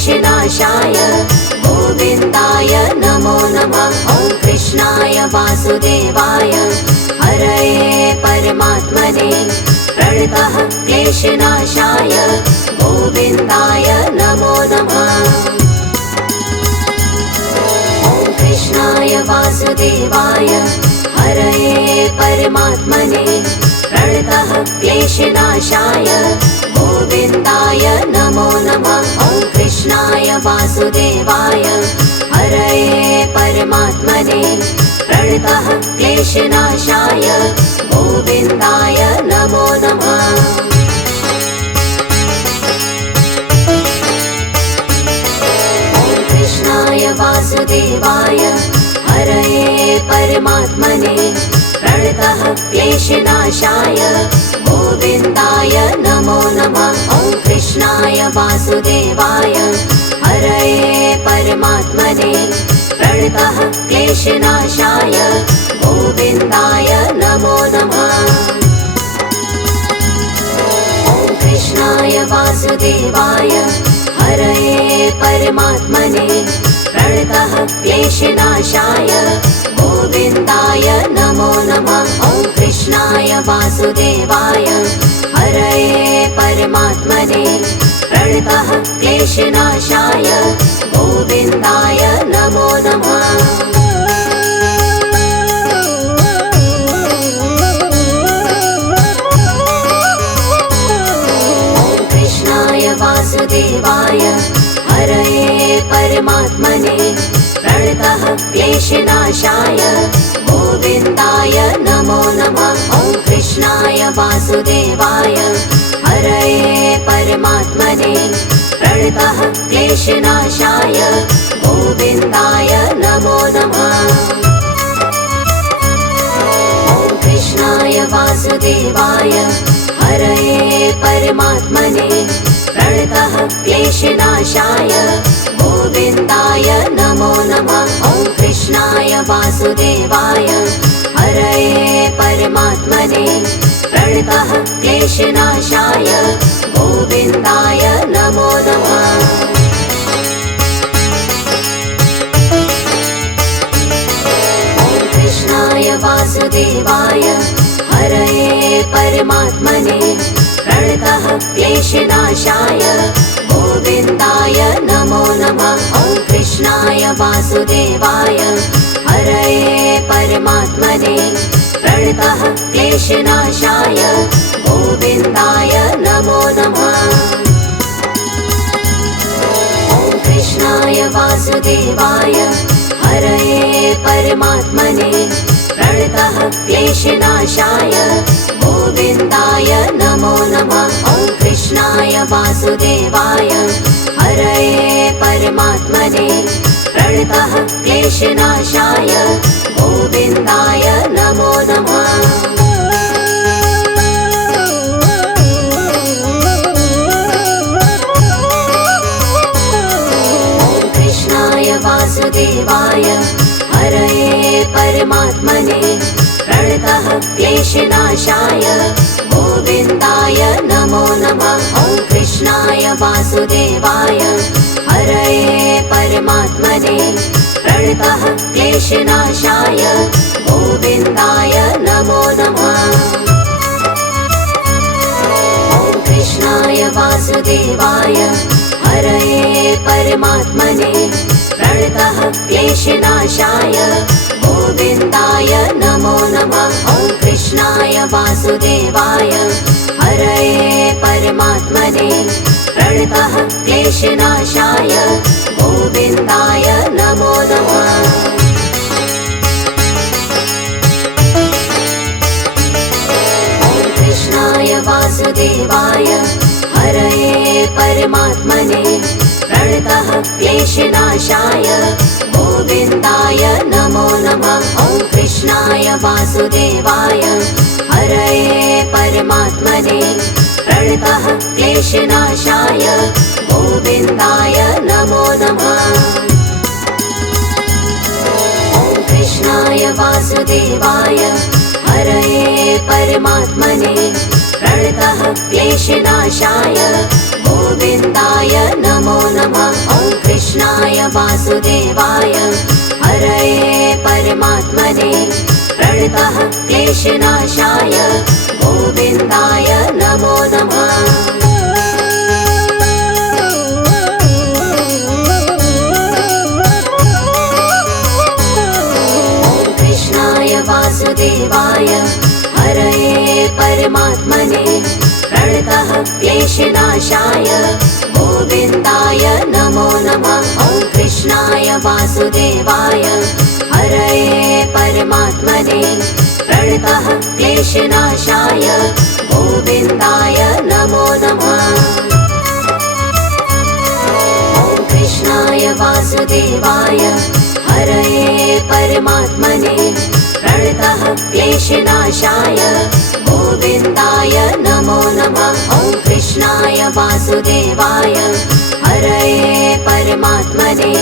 क्लेशनाशाय गोविन्दाय नमो नमः। ॐ कृष्णाय वासुदेवाय हरये परमात्मने प्रणतः क्लेशनाशाय गोविन्दाय नमो नमः। ॐ कृष्णाय वासुदेवाय हरये परमात्मने प्रणतः क्लेशनाशाय गोविन्दाय नमो नमः। ॐ कृष्णाय वासुदेवाय हरये परमात्मने प्रणतः क्लेशनाशाय गोविन्दाय नमो नमः। ॐ कृष्णाय वासुदेवाय हरये परमात्मने प्रणतः क्लेशनाशाय गोविन्दाय नमो नमः। ॐ कृष्णाय वासुदेवाय हरये परमात्मने प्रणतः क्लेशनाशाय गोविन्दाय नमो नमः। ॐ कृष्णाय वासुदेवाय हरये परमात्मने प्रणतः क्लेशनाशाय गोविन्दाय नमो नमः। ॐ कृष्णाय वासुदेवाय हरये परमात्मने प्रणतः क्लेशनाशाय गोविन्दाय नमो नमः। ॐ कृष्णाय वासुदेवाय हरये परमात्मने प्रणतः क्लेशनाशाय गोविन्दाय नमो नमः। ॐ कृष्णाय वासुदेवाय हरये परमात्मने प्रणतः क्लेशनाशाय गोविन्दाय नमो नमः। ॐ कृष्णाय वासुदेवाय हरये परमात्मने प्रणतः क्लेशनाशाय गोविन्दाय नमो नमः। ॐ कृष्णाय वासुदेवाय हरये परमात्मने प्रणतः क्लेशनाशाय गोविन्दाय नमो नमः। ॐ कृष्णाय वासुदेवाय हरये परमात्मने प्रणतः क्लेशनाशाय गोविन्दाय नमो नमः। ॐ कृष्णाय वासुदेवाय हरये परमात्मने प्रणतः क्लेशनाशाय गोविन्दाय नमो नमः। ॐ कृष्णाय वासुदेवाय हरये परमात्मने प्रणतः क्लेशनाशाय गोविन्दाय नमो नमः। ॐ कृष्णाय वासुदेवाय हरये परमात्मने प्रणतः क्लेशनाशाय गोविन्दाय नमो नमः। ॐ कृष्णाय वासुदेवाय हरये परमात्मने प्रणतः क्लेशनाशाय गोविन्दाय नमो नमः। ॐ कृष्णाय वासुदेवाय हरये परमात्मने प्रणतः क्लेशनाशाय गोविन्दाय नमो नमः। ॐ कृष्णाय वासुदेवाय हरये परमात्मने प्रणतः क्लेशनाशाय गोविन्दाय नमो नमः। ॐ कृष्णाय वासुदेवाय हरये परमात्मने प्रणतः क्लेशनाशाय गोविन्दाय नमो नमः। ॐ कृष्णाय वासुदेवाय हरये परमात्मने प्रणतः क्लेशनाशाय गोविन्दाय नमो नमः। ॐ कृष्णाय वासुदेवाय हरये परमात्मने प्रणतः क्लेशनाशाय गोविन्दाय नमो नमः। ॐ कृष्णाय वासुदेवाय हरये परमात्मने प्रणतः क्लेशनाशाय गोविन्दाय नमो नमः। कृष्णाय वासुदेवाय हरये परमात्मने प्रणतः क्लेशनाशाय गोविन्दाय नमो नमः। वासुदेवाय हरये परमात्मने प्रणतः क्लेशनाशाय गोविन्दाय नमो नमः। ॐ कृष्णाय वासुदेवाय हरये परमात्मने प्रणतः क्लेशनाशाय गोविन्दाय नमो नमः। ॐ कृष्णाय वासुदेवाय हरये परमात्मने प्रणतः क्लेशनाशाय गोविन्दाय नमो नमः। ॐ कृष्णाय वासुदेवाय हरये परमात्मने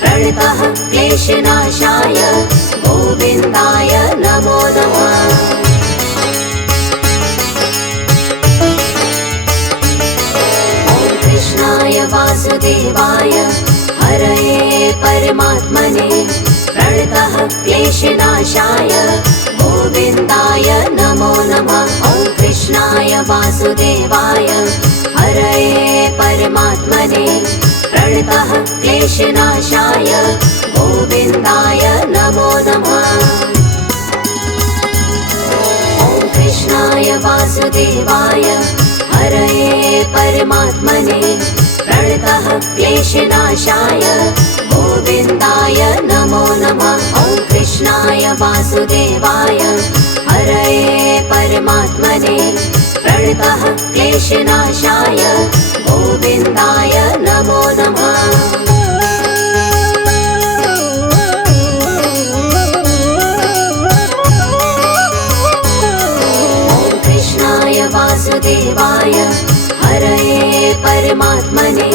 प्रणतः क्लेशनाशाय गोविन्दाय नमो नमः। ॐ कृष्णाय वासुदेवाय हरये परमात्मने प्रणतः क्लेशनाशाय गोविन्दाय नमो नमः। ॐ कृष्णाय वासुदेवाय हरये परमात्मने प्रणतः क्लेशनाशाय गोविन्दाय नमो नमः। ॐ कृष्णाय वासुदेवाय हरये परमात्मने प्रणतः क्लेशनाशाय गोविन्दाय नमो नमः। ॐ कृष्णाय वासुदेवाय हरये परमात्मने प्रणतः क्लेशनाशाय गोविन्दाय नमो नमः। ॐ कृष्णाय वासुदेवाय हरये परमात्मने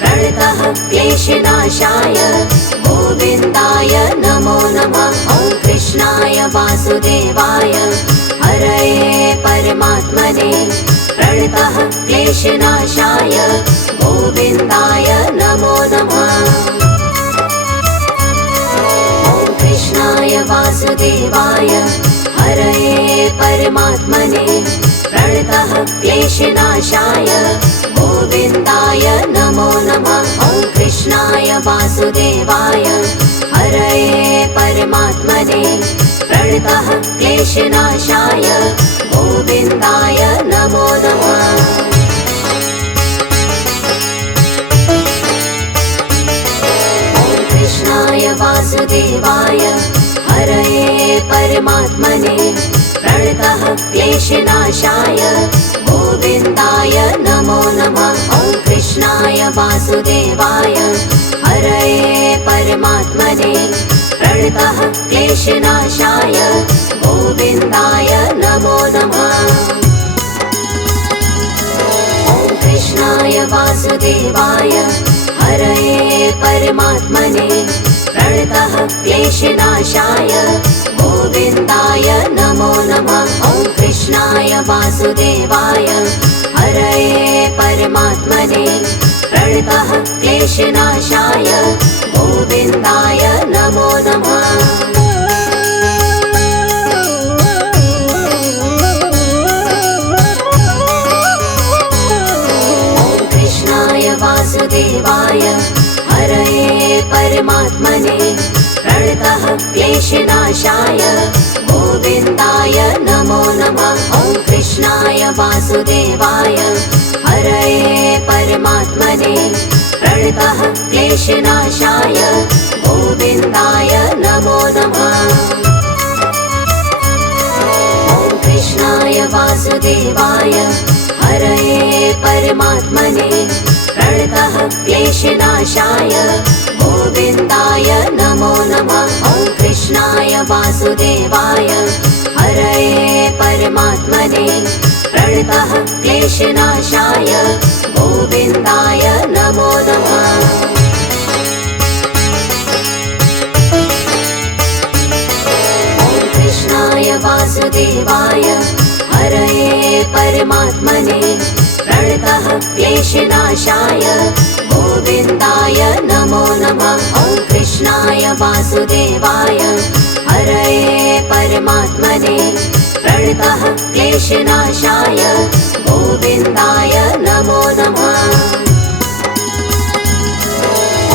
प्रणतः क्लेशनाशाय गोविन्दाय नमो नमः। ॐ कृष्णाय वासुदेवाय हरये परमात्मने प्रणतः क्लेशनाशाय गोविन्दाय नमो नमः। ॐ कृष्णाय वासुदेवाय हरये परमात्मने प्रणतः क्लेशनाशाय गोविन्दाय नमो नमः। ॐ कृष्णाय वासुदेवाय हरये परमात्मने प्रणतः क्लेशनाशाय गोविन्दाय नमो नमः। ॐ कृष्णाय वासुदेवाय हरये परमात्मने प्रणतः क्लेशनाशाय गोविन्दाय नमो नमः। ॐ कृष्णाय वासुदेवाय हरये परमात्मने प्रणतः क्लेशनाशाय गोविन्दाय नमो नमः। ॐ कृष्णाय वासुदेवाय हरये परमात्मने प्रणतः क्लेशनाशाय गोविन्दाय नमो नमः। ॐ कृष्णाय वासुदेवाय हरये परमात्मने प्रणतः क्लेशनाशाय गोविन्दाय नमो नमः। ॐ कृष्णाय वासुदेवाय हरये परमात्मने प्रणतः क्लेशनाशाय गोविन्दाय नमो नमः। ॐ कृष्णाय वासुदेवाय हरये परमात्मने प्रणतः क्लेशनाशाय गोविन्दाय नमो नमः। ॐ कृष्णाय वासुदेवाय हरये परमात्मने प्रणतः क्लेशनाशाय गोविन्दाय नमो नमः। ॐ कृष्णाय वासुदेवाय हरये परमात्मने प्रणतः क्लेशनाशाय गोविन्दाय नमो नमः। ॐ कृष्णाय वासुदेवाय हरये परमात्मने प्रणतः क्लेशनाशाय गोविन्दाय नमो वासुदेवाय हरये परमात्मने प्रणतः क्लेशनाशाय गोविन्दाय नमो नमः।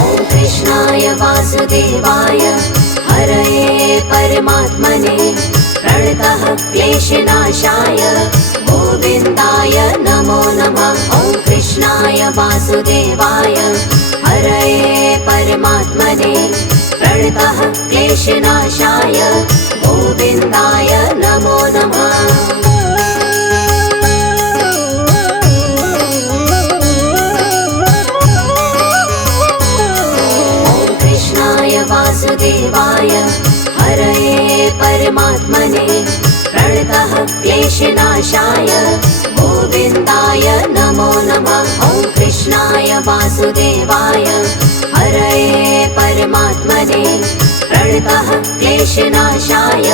ॐ कृष्णाय वासुदेवाय हरये परमात्मने प्रणतः क्लेशनाशाय गोविन्दाय नमो नमः। ॐ कृष्णाय वासुदेवाय हरये परमात्मने प्रणतः क्लेशनाशाय गोविन्दाय नमो नमः। ॐ कृष्णाय वासुदेवाय हरये परमात्मने प्रणतः क्लेशनाशाय गोविन्दाय नमो नमः। ॐ कृष्णाय वासुदेवाय हरये परमात्मने प्रणतः क्लेशनाशाय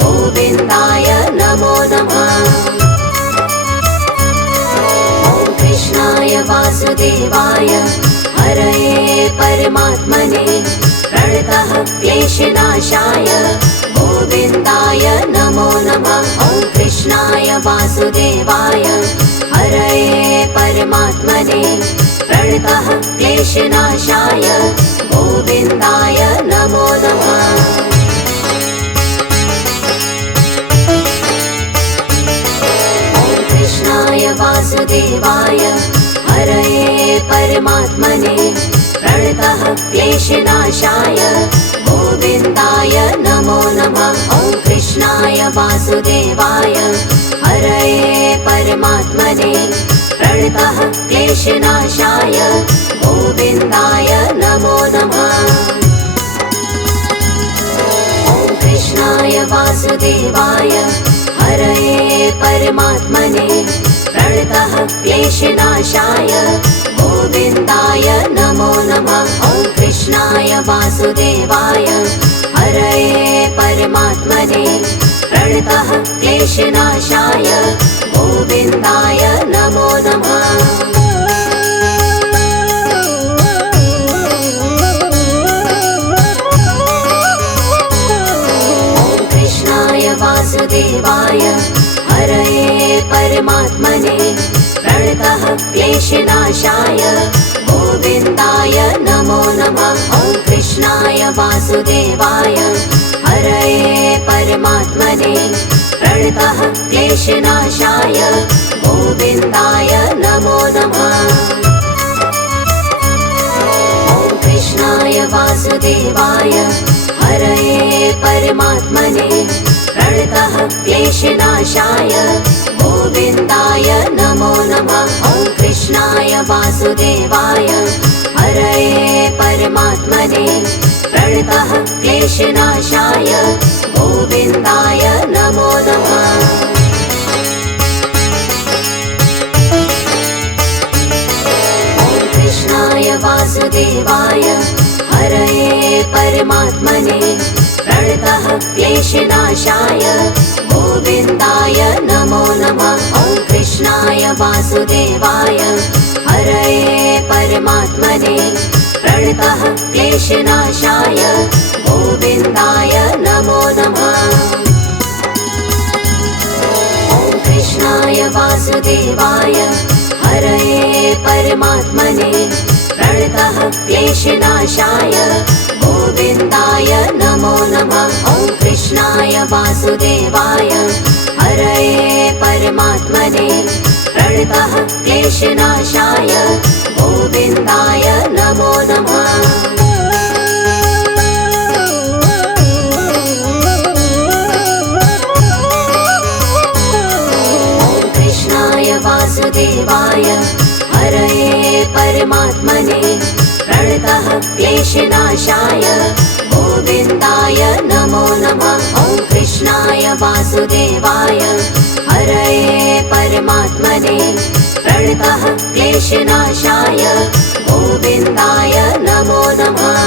गोविन्दाय नमो नमः। ॐ कृष्णाय वासुदेवाय हरये परमात्मने प्रणतः क्लेशनाशाय गोविन्दाय नमो नमः। ॐ कृष्णाय वासुदेवाय हरये परमात्मने प्रणतः क्लेशनाशाय गोविन्दाय नमो नमः। ॐ कृष्णाय वासुदेवाय हरये परमात्मने प्रणतः क्लेशनाशाय गोविन्दाय नमो नमः। ॐ कृष्णाय वासुदेवाय हरये परमात्मने प्रणतः क्लेशनाशाय गोविन्दाय नमो नमः। ॐ कृष्णाय वासुदेवाय हरये परमात्मने प्रणतः क्लेशनाशाय गोविन्दाय नमो नमः। ॐ कृष्णाय वासुदेवाय हरये परमात्मने प्रणतः क्लेशनाशाय गोविन्दाय नमो नमः। ॐ कृष्णाय वासुदेवाय हरये परमात्मने प्रणतः क्लेशनाशाय गोविन्दाय नमो नमः। ॐ कृष्णाय वासुदेवाय हरये परमात्मने प्रणतः क्लेशनाशाय गोविन्दाय नमो नमः। ॐ कृष्णाय वासुदेवाय हरये परमात्मने प्रणतः क्लेशनाशाय गोविन्दाय नमो नमः। ॐ कृष्णाय वासुदेवाय हरये परमात्मने प्रणतः क्लेशनाशाय गोविन्दाय नमो नमः। ॐ कृष्णाय वासुदेवाय हरये परमात्मने प्रणतः क्लेशनाशाय गोविन्दाय नमो नमः। ॐ कृष्णाय वासुदेवाय हरये परमात्मने प्रणतः क्लेशनाशाय गोविन्दाय नमो नमः। ॐ कृष्णाय वासुदेवाय हरये परमात्मने प्रणतः क्लेशनाशाय गोविन्दाय नमो नमः। ॐ कृष्णाय वासुदेवाय हरये परमात्मने प्रणतः क्लेशनाशाय गोविन्दाय नमो नमः। ॐ कृष्णाय वासुदेवाय हरये परमात्मने प्रणतः क्लेशनाशाय गोविन्दाय नमो नमः। ॐ कृष्णाय वासुदेवाय हरये परमात्मने प्रणतः क्लेशनाशाय गोविन्दाय नमो नमः।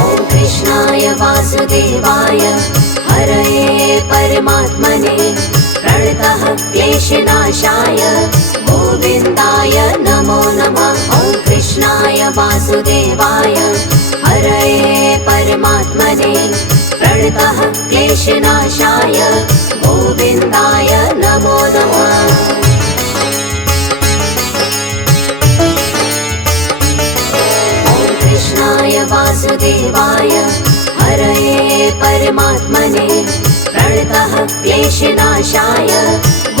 ॐ कृष्णाय वासुदेवाय हरये परमात्मने प्रणतः क्लेशनाशाय गोविन्दाय नमो नमः। ॐ कृष्णाय वासुदेवाय परमात्मने प्रणतः क्लेशनाशाय गोविन्दाय नमो नमः। कृष्णाय वासुदेवाय हरये परमात्मने प्रणतः क्लेशनाशाय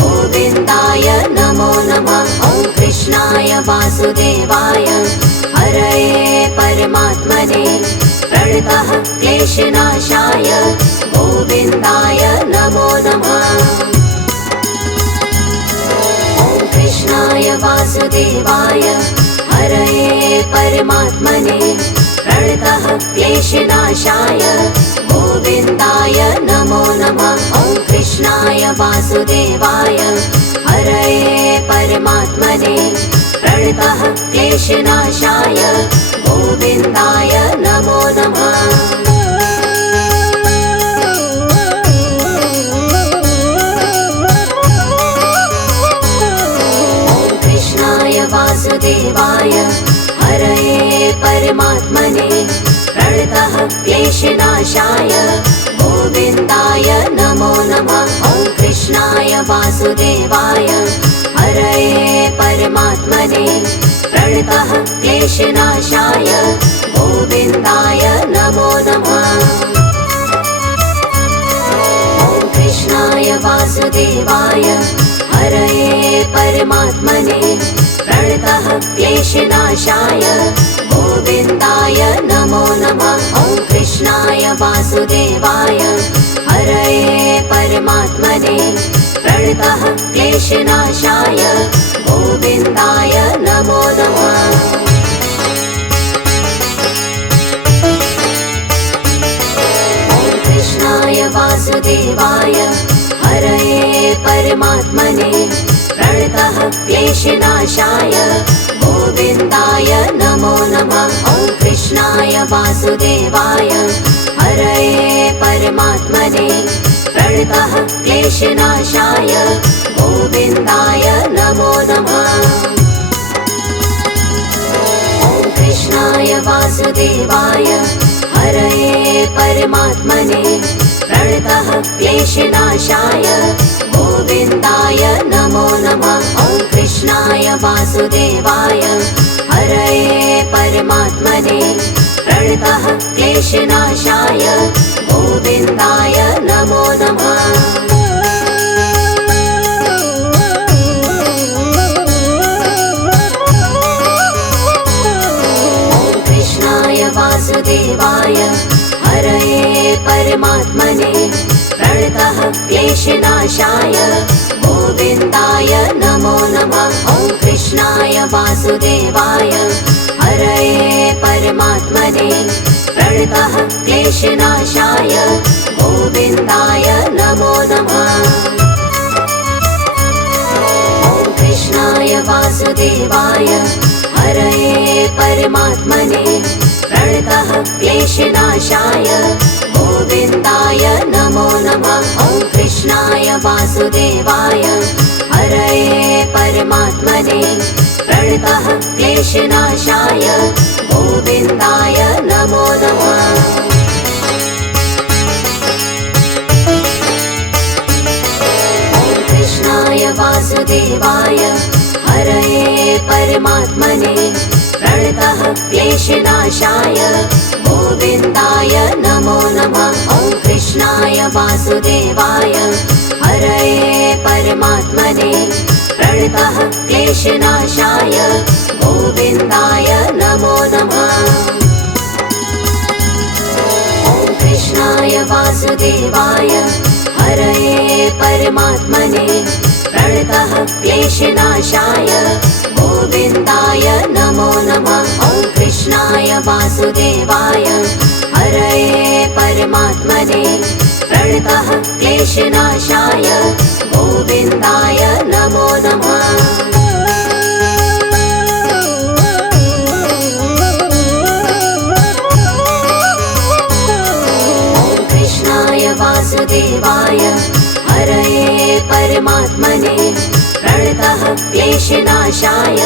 गोविन्दाय नमो नमः। ॐ कृष्णाय वासुदेवाय हरये परमात्मने प्रणतः क्लेशनाशाय गोविन्दाय नमो नमः। ॐ कृष्णाय वासुदेवाय हरये परमात्मने प्रणतः क्लेशनाशाय गोविन्दाय नमो नमः। ॐ कृष्णाय वासुदेवाय हरये परमात्मने प्रणतः क्लेशनाशाय गोविन्दाय नमो नमः। वासुदेवाय हरये परमात्मने प्रणतः क्लेशनाशाय गोविन्दाय नमो नमः। ॐ कृष्णाय वासुदेवाय हरये परमात्मने प्रणतः क्लेशनाशाय गोविन्दाय नमो नमः। ॐ कृष्णाय वासुदेवाय हरये परमात्मने प्रणतः क्लेशनाशाय गोविन्दाय नमो नमः। ॐ कृष्णाय वासुदेवाय हरये परमात्मने प्रणतः क्लेशनाशाय गोविन्दाय नमो नमः। ॐ कृष्णाय वासुदेवाय हरये परमात्मने प्रणतः क्लेशनाशाय गोविन्दाय नमो नमः। ॐ कृष्णाय वासुदेवाय हरये परमात्मने प्रणतः क्लेशनाशाय गोविन्दाय नमो नमः। ॐ कृष्णाय वासुदेवाय हरये परमात्मने प्रणतः क्लेशनाशाय गोविन्दाय नमो नमः। ॐ कृष्णाय वासुदेवाय हरये परमात्मने प्रणतः क्लेशनाशाय गोविन्दाय नमो नमः। ॐ कृष्णाय वासुदेवाय हरये परमात्मने प्रणतः क्लेशनाशाय गोविन्दाय नमो नमः। ॐ कृष्णाय वासुदेवाय हरये परमात्मने प्रणतः क्लेशनाशाय गोविन्दाय नमो नमः। ॐ कृष्णाय वासुदेवाय हरये परमात्मने प्रणतः क्लेशनाशाय गोविन्दाय नमो नमः। ॐ कृष्णाय वासुदेवाय हरये परमात्मने प्रणतः क्लेशनाशाय गोविन्दाय नमो नमः। ॐ कृष्णाय वासुदेवाय हरये परमात्मने प्रणतः क्लेशनाशाय गोविन्दाय नमो नमः। ॐ कृष्णाय वासुदेवाय हरये परमात्मने प्रणतः क्लेशनाशाय गोविन्दाय नमो नमः। ॐ कृष्णाय वासुदेवाय हरये परमात्मने प्रणतः क्लेशनाशाय गोविन्दाय नमो नमः। ॐ कृष्णाय वासुदेवाय हरये परमात्मने प्रणतः क्लेशनाशाय गोविन्दाय नमो नमः। ॐ कृष्णाय वासुदेवाय हरये परमात्मने प्रणतः क्लेशनाशाय